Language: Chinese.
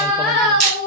啊。